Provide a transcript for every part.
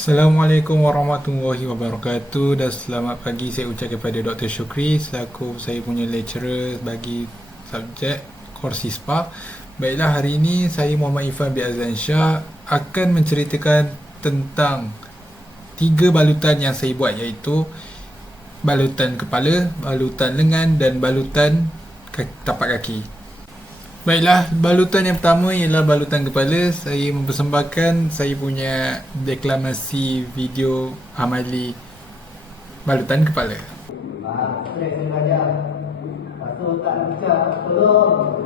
Assalamualaikum warahmatullahi wabarakatuh dan selamat pagi saya ucapkan kepada Dr. Syukri selaku saya punya lecturer bagi subjek course ISPA. Baiklah, hari ini saya Muhammad Irfan bin Azlan Shah akan menceritakan tentang 3 balutan yang saya buat, iaitu balutan kepala, balutan lengan dan balutan tapak kaki. Baiklah, balutan yang pertama ialah balutan kepala. Saya mempersembahkan saya punya deklamasi video amali balutan kepala. Stres saya belajar. Lepas tu tak baca, tolong.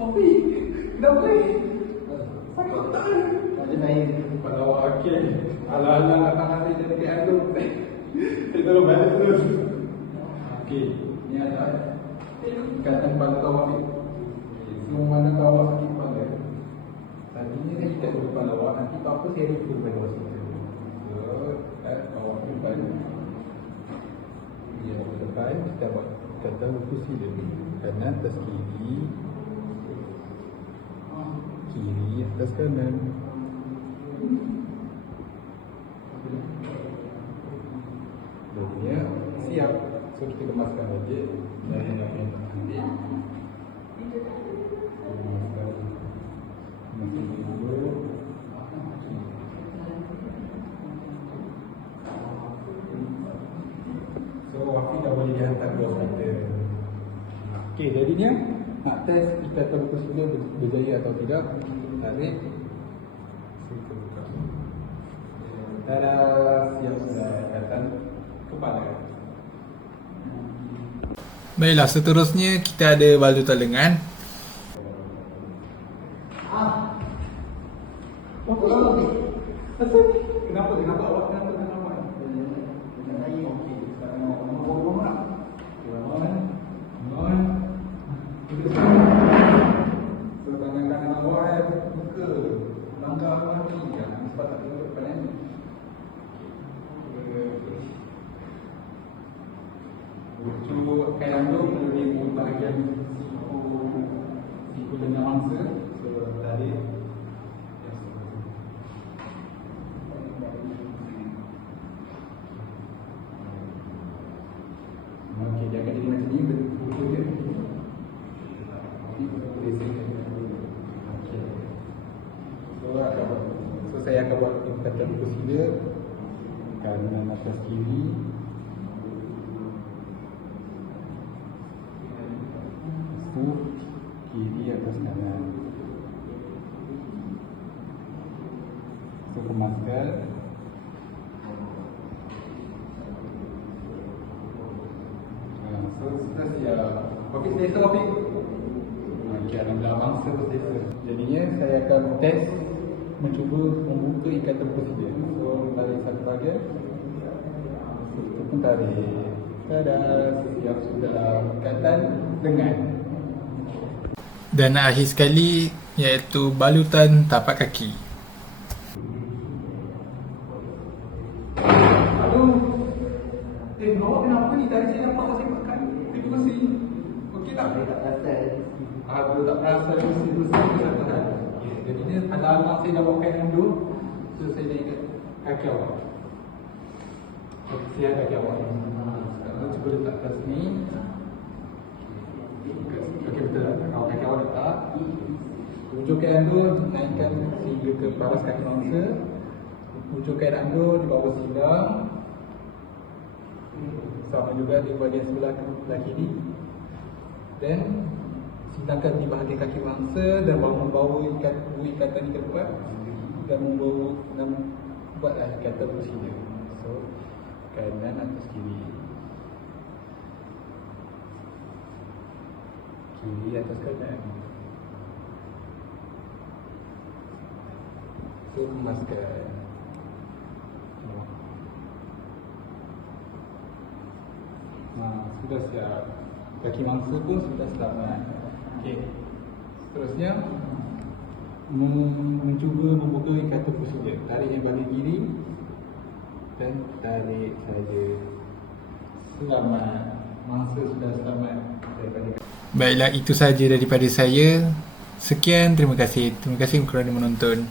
Opi, dah boleh. Sakit tak? Ada saya. Kalau okey, ala-ala nak nanti jadi diaduk. Saya tolong balik terus. Okey, ni ada ikatan kepala awak ni. Semua mana awak sakit kepala. Tadinya saya ikat dulu kepala awak, nanti apa-apa saya rujuk kepada hospital. So, awak ke depan. Ya, ke depan kita buat kata kursi dulu. Kanan atas kiri. Kiri atas kanan. Dulunya siap. So kita kemaskan aja. Dan yang akan ambil. So Wafi dah boleh dihantar ke hospital. Okey, jadinya nak test ikatan prosedur berjaya atau tidak. Tarik. Kita buka. Tada, siap sudah ikatan kepala. Baiklah, seterusnya kita ada balutan lengan. Kenapa awak kena awak? So tangan awak buka langkah kaki jangan sebab tak tengok depan ni. Ucuk kain andung melalui bahagian siku lengan mangsa. So tarik. Okey, dia akan jadi macam ni, betul dia. Okey. So saya akan buat ikatan prosedur kanan atas kiri. Kiri atas kanan. So kemaskan. So sudah siap. Okey, selesa Wafi. Okey, alhamdulillah bangsa selesa. Jadinya saya akan test mencuba membuka ikatan prosedur. So tarik satu bahagian. Kita pun tarik. Tada, siap sudah ikatan lengan. Dan akhir sekali iaitu balutan tapak kaki. Aduh. Awak kenapa ni? Tadi saya nampak saya makan di kursi. Okey tak? Tak rasa. Aku tak rasa kursi saya tahan. Jadinya anak-anak saya dah bawa kain andung. So saya dah ikat kaki awak. Siap kaki awak ni. Sekarang cuba letak atas ni. Okey, betul tak? Kalau kaki awak letak, ujung kain andung naikkan sehingga ke paras kaki mangsa. Ujung kain andung di bawah silang. Sama juga di bahagian sebelah kiri. Dan silangkan di bahagian kaki mangsa dan membawa ikatan ni ke depan dan buatlah ikatan prosedur. So kanan atas kiri, kiri atas kanan. So kemaskan. Sudah siap. Kaki mangsa pun sudah selamat. Okey. Seterusnya mencuba membuka ikatan prosedur. Tarik yang bahagian kiri dan tarik saja. Selamat. Mangsa sudah selamat daripada. Baiklah, itu sahaja daripada saya. Sekian, terima kasih. Terima kasih kerana menonton.